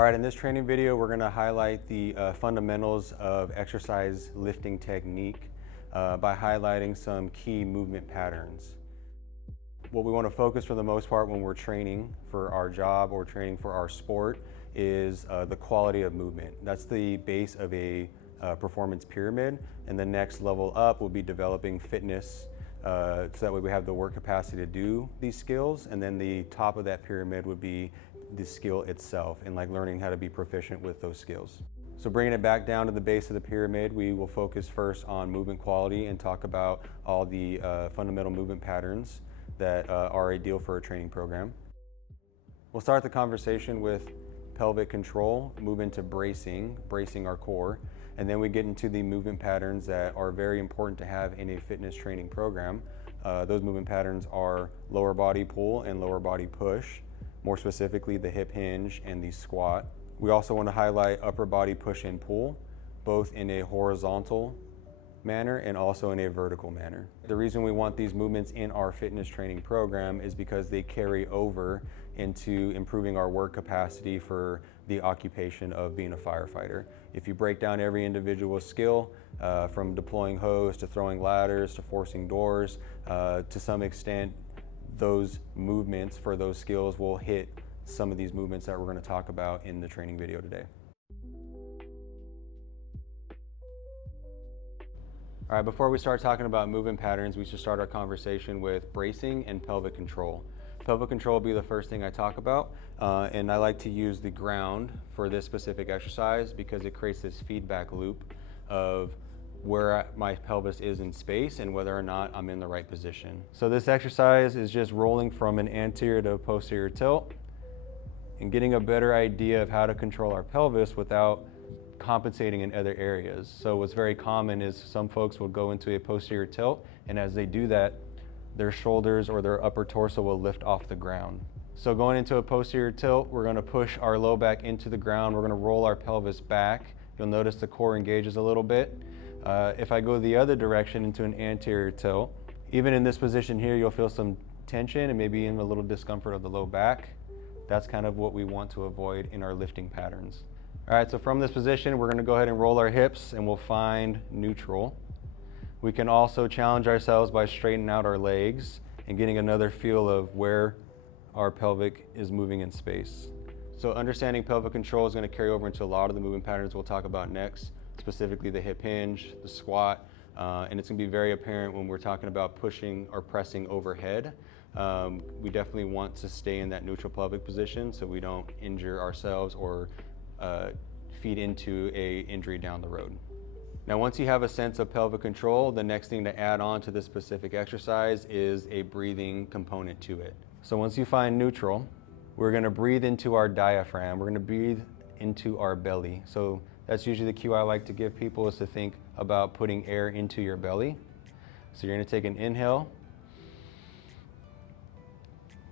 All right, in this training video, we're gonna highlight the fundamentals of exercise lifting technique by highlighting some key movement patterns. What we wanna focus for the most part when we're training for our job or training for our sport is the quality of movement. That's the base of a performance pyramid, and the next level up will be developing fitness so that way we have the work capacity to do these skills, and then the top of that pyramid would be the skill itself and like learning how to be proficient with those skills. So bringing it back down to the base of the pyramid, we will focus first on movement quality and talk about all the fundamental movement patterns that are ideal for a training program. We'll start the conversation with pelvic control, move into bracing our core, and then we get into the movement patterns that are very important to have in a fitness training program. Those movement patterns are lower body pull and lower body push, more specifically the hip hinge and the squat. We also want to highlight upper body push and pull, both in a horizontal manner and also in a vertical manner. The reason we want these movements in our fitness training program is because they carry over into improving our work capacity for the occupation of being a firefighter. If you break down every individual skill, from deploying hose to throwing ladders to forcing doors, to some extent, those movements for those skills will hit some of these movements that we're going to talk about in the training video today. All right, before we start talking about movement patterns, we should start our conversation with bracing and pelvic control. Pelvic control will be the first thing I talk about, and I like to use the ground for this specific exercise because it creates this feedback loop of where my pelvis is in space and whether or not I'm in the right position. So this exercise is just rolling from an anterior to a posterior tilt and getting a better idea of how to control our pelvis without compensating in other areas. So what's very common is some folks will go into a posterior tilt, and as they do that, their shoulders or their upper torso will lift off the ground. So going into a posterior tilt, we're going to push our low back into the ground. We're going to roll our pelvis back. You'll notice the core engages a little bit. If I go the other direction into an anterior tilt, even in this position here, you'll feel some tension and maybe even a little discomfort of the low back. That's kind of what we want to avoid in our lifting patterns. All right, so from this position, we're going to go ahead and roll our hips and we'll find neutral. We can also challenge ourselves by straightening out our legs and getting another feel of where our pelvic is moving in space. So understanding pelvic control is going to carry over into a lot of the movement patterns we'll talk about next, specifically the hip hinge, the squat, and it's going to be very apparent when we're talking about pushing or pressing overhead. We definitely want to stay in that neutral pelvic position so we don't injure ourselves or feed into an injury down the road. Now, once you have a sense of pelvic control, the next thing to add on to this specific exercise is a breathing component to it. So once you find neutral, we're going to breathe into our diaphragm. We're going to breathe into our belly. So that's usually the cue I like to give people, is to think about putting air into your belly. So you're going to take an inhale,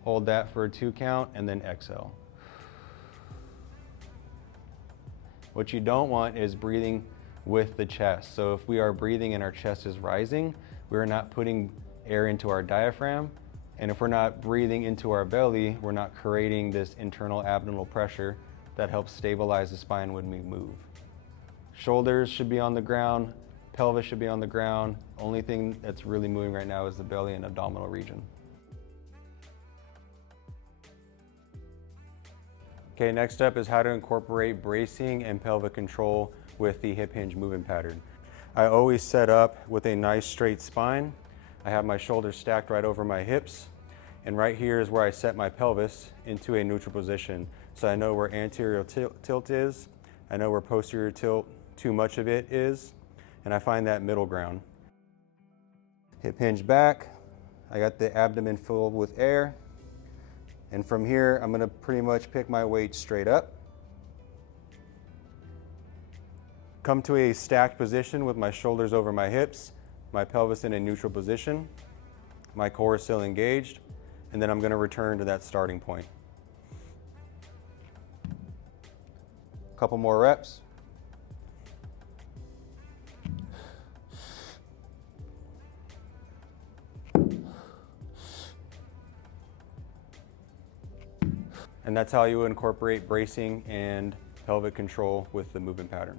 hold that for a 2 count, and then exhale. What you don't want is breathing with the chest. So if we are breathing and our chest is rising, we're not putting air into our diaphragm. And if we're not breathing into our belly, we're not creating this internal abdominal pressure that helps stabilize the spine when we move. Shoulders should be on the ground, pelvis should be on the ground. Only thing that's really moving right now is the belly and abdominal region. Okay, next up is how to incorporate bracing and pelvic control with the hip hinge movement pattern. I always set up with a nice straight spine. I have my shoulders stacked right over my hips, and right here is where I set my pelvis into a neutral position. So I know where anterior tilt is, I know where posterior tilt, too much of it is, and I find that middle ground. Hip hinge back, I got the abdomen filled with air. And from here, I'm going to pretty much pick my weight straight up. Come to a stacked position with my shoulders over my hips, my pelvis in a neutral position, my core is still engaged, and then I'm going to return to that starting point. A couple more reps. And that's how you incorporate bracing and pelvic control with the movement pattern.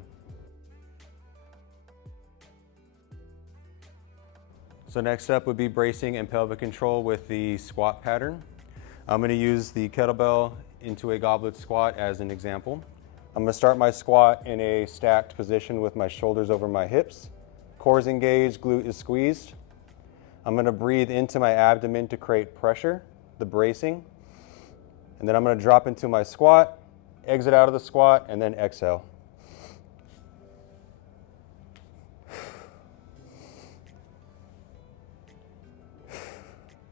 So next up would be bracing and pelvic control with the squat pattern. I'm going to use the kettlebell into a goblet squat as an example. I'm going to start my squat in a stacked position with my shoulders over my hips. Core is engaged, glute is squeezed. I'm going to breathe into my abdomen to create pressure, the bracing. And then I'm going to drop into my squat, exit out of the squat, and then exhale.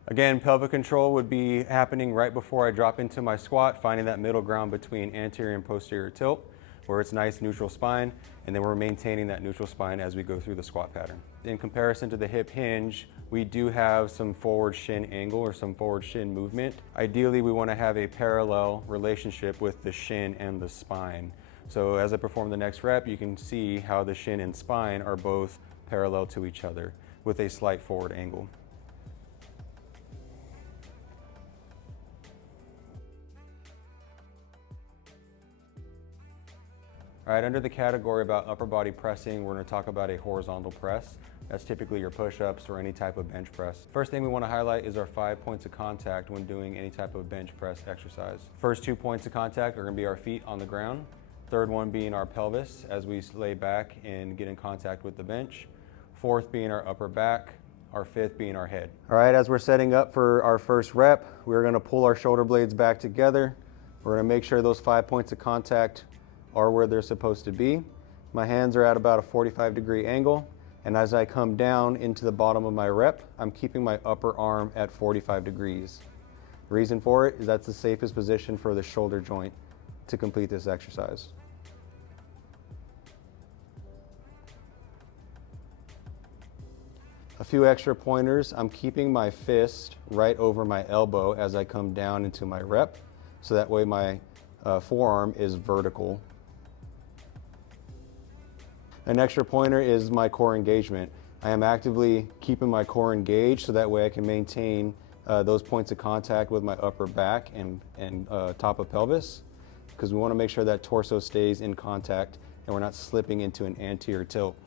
Again, pelvic control would be happening right before I drop into my squat, finding that middle ground between anterior and posterior tilt, where it's nice neutral spine, and then we're maintaining that neutral spine as we go through the squat pattern. In comparison to the hip hinge, we do have some forward shin angle or some forward shin movement. Ideally, we want to have a parallel relationship with the shin and the spine. So as I perform the next rep, you can see how the shin and spine are both parallel to each other with a slight forward angle. All right, under the category about upper body pressing, we're going to talk about a horizontal press. That's typically your push-ups or any type of bench press. First thing we want to highlight is our 5 points of contact when doing any type of bench press exercise. First 2 points of contact are going to be our feet on the ground. Third one being our pelvis as we lay back and get in contact with the bench. Fourth being our upper back. Our fifth being our head. All right, as we're setting up for our first rep, we're going to pull our shoulder blades back together. We're going to make sure those 5 points of contact are where they're supposed to be. My hands are at about a 45-degree angle, and as I come down into the bottom of my rep, I'm keeping my upper arm at 45 degrees. The reason for it is that's the safest position for the shoulder joint to complete this exercise. A few extra pointers. I'm keeping my fist right over my elbow as I come down into my rep, so that way my forearm is vertical. An extra pointer is my core engagement. I am actively keeping my core engaged so that way I can maintain those points of contact with my upper back and top of pelvis, because we want to make sure that torso stays in contact and we're not slipping into an anterior tilt.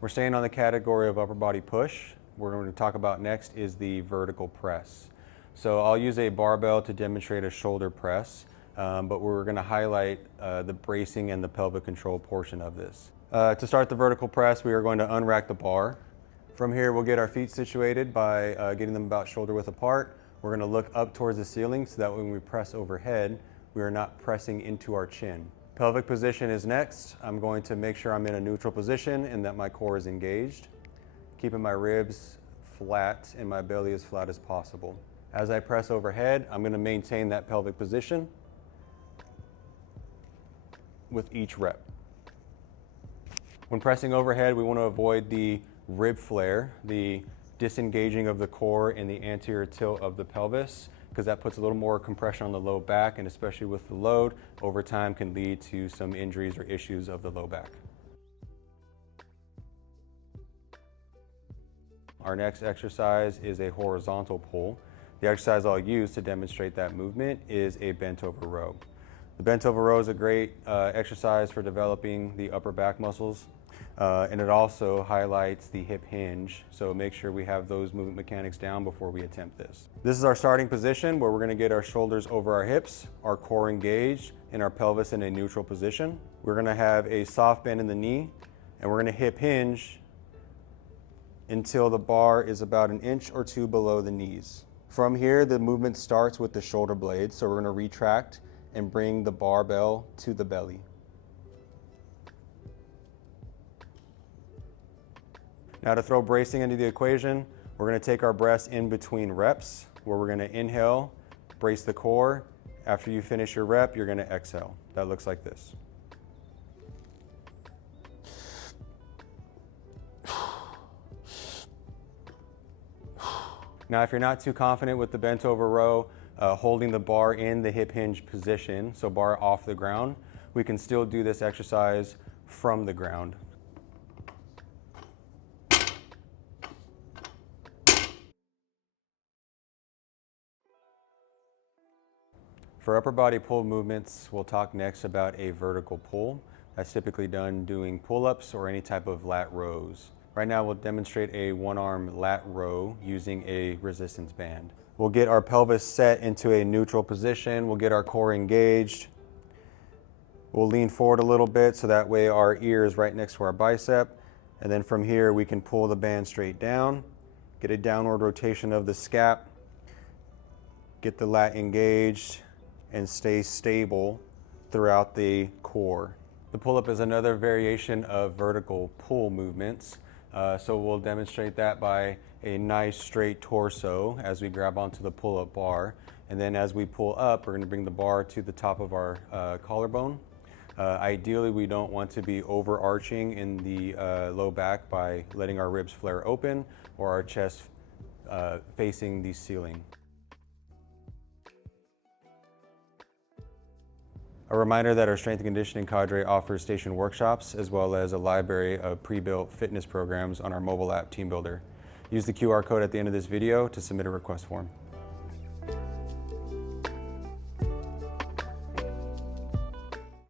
We're staying on the category of upper body push. What we're going to talk about next is the vertical press. So I'll use a barbell to demonstrate a shoulder press. But we're going to highlight the bracing and the pelvic control portion of this. To start the vertical press, we are going to unrack the bar. From here, we'll get our feet situated by getting them about shoulder width apart. We're going to look up towards the ceiling so that when we press overhead, we are not pressing into our chin. Pelvic position is next. I'm going to make sure I'm in a neutral position and that my core is engaged, keeping my ribs flat and my belly as flat as possible. As I press overhead, I'm going to maintain that pelvic position with each rep. When pressing overhead, we want to avoid the rib flare, the disengaging of the core and the anterior tilt of the pelvis, because that puts a little more compression on the low back, and especially with the load, over time can lead to some injuries or issues of the low back. Our next exercise is a horizontal pull. The exercise I'll use to demonstrate that movement is a bent over row. The bent over row is a great exercise for developing the upper back muscles, and it also highlights the hip hinge, so make sure we have those movement mechanics down before we attempt this. This is our starting position where we're going to get our shoulders over our hips, our core engaged, and our pelvis in a neutral position. We're going to have a soft bend in the knee, and we're going to hip hinge until the bar is about 1 inch or 2 below the knees. From here, the movement starts with the shoulder blades, so we're going to retract and bring the barbell to the belly. Now to throw bracing into the equation, we're going to take our breaths in between reps, where we're going to inhale, brace the core. After you finish your rep, you're going to exhale. That looks like this. Now, if you're not too confident with the bent over row, holding the bar in the hip hinge position, so bar off the ground, we can still do this exercise from the ground. For upper body pull movements, we'll talk next about a vertical pull. That's typically done doing pull-ups or any type of lat rows. Right now we'll demonstrate a one-arm lat row using a resistance band. We'll get our pelvis set into a neutral position. We'll get our core engaged. We'll lean forward a little bit so that way our ear is right next to our bicep. And then from here we can pull the band straight down, get a downward rotation of the scap, get the lat engaged, and stay stable throughout the core. The pull-up is another variation of vertical pull movements. So we'll demonstrate that by a nice straight torso as we grab onto the pull-up bar. And then as we pull up, we're going to bring the bar to the top of our collarbone. Ideally, we don't want to be overarching in the low back by letting our ribs flare open or our chest facing the ceiling. A reminder that our strength and conditioning cadre offers station workshops as well as a library of pre-built fitness programs on our mobile app TeamBuilder. Use the QR code at the end of this video to submit a request form.